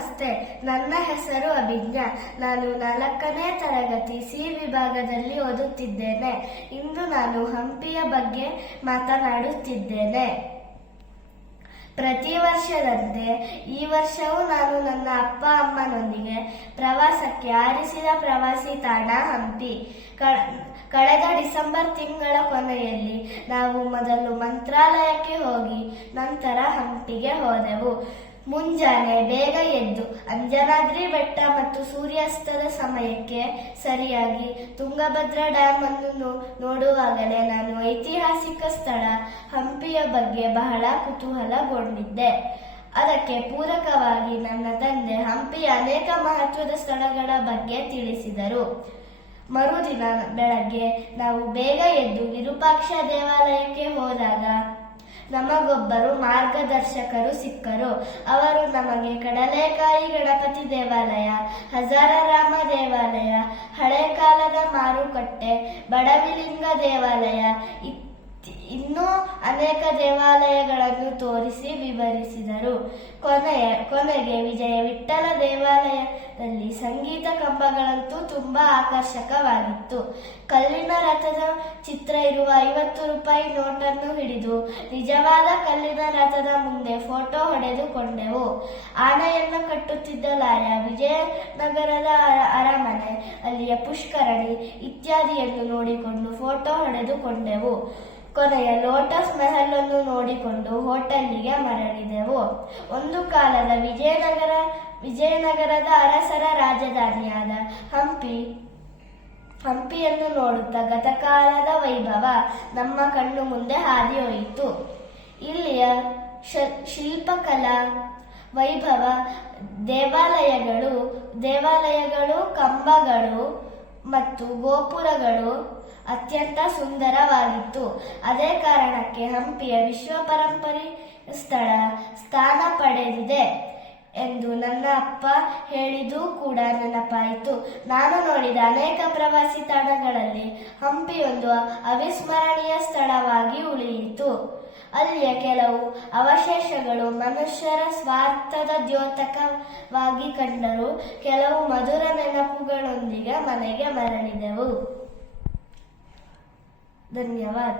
ನಮಸ್ತೆ, ನನ್ನ ಹೆಸರು ಅಭಿಜ್ಞಾ. ನಾನು 4ನೇ ತರಗತಿ ಸಿ ವಿಭಾಗದಲ್ಲಿ ಓದುತ್ತಿದ್ದೇನೆ. ಇಂದು ನಾನು ಹಂಪಿಯ ಬಗ್ಗೆ ಮಾತನಾಡುತ್ತಿದ್ದೇನೆ. ಪ್ರತಿ ವರ್ಷದಂತೆ ಈ ವರ್ಷವೂ ನಾನು ನನ್ನ ಅಪ್ಪ ಅಮ್ಮನೊಂದಿಗೆ ಪ್ರವಾಸಕ್ಕೆ ಆರಿಸಿದ ಪ್ರವಾಸಿ ತಾಣ ಹಂಪಿ. ಕಳೆದ ಡಿಸೆಂಬರ್ ತಿಂಗಳ ಕೊನೆಯಲ್ಲಿ ನಾವು ಮೊದಲು ಮಂತ್ರಾಲಯಕ್ಕೆ ಹೋಗಿ ನಂತರ ಹಂಪಿಗೆ ಹೋದೆವು. ಮುಂಜಾನೆ ಬೇಗ ಎದ್ದು ಅಂಜನಾದ್ರಿ ಬೆಟ್ಟ ಮತ್ತು ಸೂರ್ಯಾಸ್ತದ ಸಮಯಕ್ಕೆ ಸರಿಯಾಗಿ ತುಂಗಭದ್ರಾ ಡ್ಯಾಮ್ ಅನ್ನು ನೋಡುವಾಗಲೇ ನಾನು ಐತಿಹಾಸಿಕ ಸ್ಥಳ ಹಂಪಿಯ ಬಗ್ಗೆ ಬಹಳ ಕುತೂಹಲಗೊಂಡಿದ್ದೆ. ಅದಕ್ಕೆ ಪೂರಕವಾಗಿ ನನ್ನ ತಂದೆ ಹಂಪಿಯ ಅನೇಕ ಮಹತ್ವದ ಸ್ಥಳಗಳ ಬಗ್ಗೆ ತಿಳಿಸಿದರು. ಮರುದಿನ ಬೆಳಗ್ಗೆ ನಾವು ಬೇಗ ಎದ್ದು ವಿರೂಪಾಕ್ಷ ದೇವಾಲಯಕ್ಕೆ ಹೋದಾಗ ನಮಗೊಬ್ಬರು ಮಾರ್ಗದರ್ಶಕರು ಸಿಕ್ಕರು. ಅವರು ನಮಗೆ ಕಡಲೆಕಾಯಿ ಗಣಪತಿ ದೇವಾಲಯ, ಹಜಾರರಾಮ ದೇವಾಲಯ, ಹಳೆ ಕಾಲದ ಮಾರುಕಟ್ಟೆ, ಬಡವಿಲಿಂಗ ದೇವಾಲಯ ಇನ್ನೂ ಅನೇಕ ದೇವಾಲಯಗಳನ್ನು ತೋರಿಸಿ ವಿವರಿಸಿದರು. ಕೊನೆಗೆ ವಿಜಯ ವಿಠ್ಠಲ ದೇವಾಲಯದಲ್ಲಿ ಸಂಗೀತ ಕಂಬಗಳಂತೂ ತುಂಬಾ ಆಕರ್ಷಕವಾಗಿತ್ತು. ಕಲ್ಲಿನ ರಥದ ಚಿತ್ರ ಇರುವ 50 ರೂಪಾಯಿ ನೋಟನ್ನು ಹಿಡಿದು ನಿಜವಾದ ಕಲ್ಲಿನ ರಥದ ಮುಂದೆ ಫೋಟೋ ಹೊಡೆದುಕೊಂಡೆವು. ಆನೆಯನ್ನು ಕಟ್ಟುತ್ತಿದ್ದ ಲಾಯ, ವಿಜಯನಗರದ ಅರಮನೆ, ಅಲ್ಲಿಯ ಪುಷ್ಕರಣಿ ಇತ್ಯಾದಿಯನ್ನು ನೋಡಿಕೊಂಡು ಫೋಟೋ ಹೊಡೆದುಕೊಂಡೆವು. ಕೊನೆಯ ಲೋಟಸ್ ಮೆಹಲ್ ಅನ್ನು ನೋಡಿಕೊಂಡು ಹೋಟೆಲ್ಗೆ ಮರಳಿದೆವು. ಒಂದು ಕಾಲದ ವಿಜಯನಗರದ ಅರಸರ ರಾಜಧಾನಿಯಾದ ಹಂಪಿಯನ್ನು ನೋಡುತ್ತಾ ಗತಕಾಲದ ವೈಭವ ನಮ್ಮ ಕಣ್ಣು ಮುಂದೆ ಹಾದಿಹೋಯಿತು. ಇಲ್ಲಿಯ ಶಿಲ್ಪಕಲಾ ವೈಭವ, ದೇವಾಲಯಗಳು, ಕಂಬಗಳು ಮತ್ತು ಗೋಪುರಗಳು ಅತ್ಯಂತ ಸುಂದರವಾಗಿತ್ತು. ಅದೇ ಕಾರಣಕ್ಕೆ ಹಂಪಿಯ ವಿಶ್ವ ಪರಂಪರೆ ಸ್ಥಾನ ಪಡೆದಿದೆ ಎಂದು ನನ್ನ ಅಪ್ಪ ಹೇಳಿದ್ದು ಕೂಡ ನೆನಪಾಯಿತು. ನಾನು ನೋಡಿದ ಅನೇಕ ಪ್ರವಾಸಿ ತಾಣಗಳಲ್ಲಿ ಹಂಪಿಯೊಂದು ಅವಿಸ್ಮರಣೀಯ ಸ್ಥಳವಾಗಿ ಉಳಿಯಿತು. ಅಲ್ಲಿಯ ಕೆಲವು ಅವಶೇಷಗಳು ಮನುಷ್ಯರ ಸ್ವಾರ್ಥದ ದ್ಯೋತಕವಾಗಿ ಕಂಡರೂ ಕೆಲವು ಮಧುರ ನೆನಪುಗಳೊಂದಿಗೆ ಮನೆಗೆ ಮರಳಿದೆವು. ಧನ್ಯವಾದ.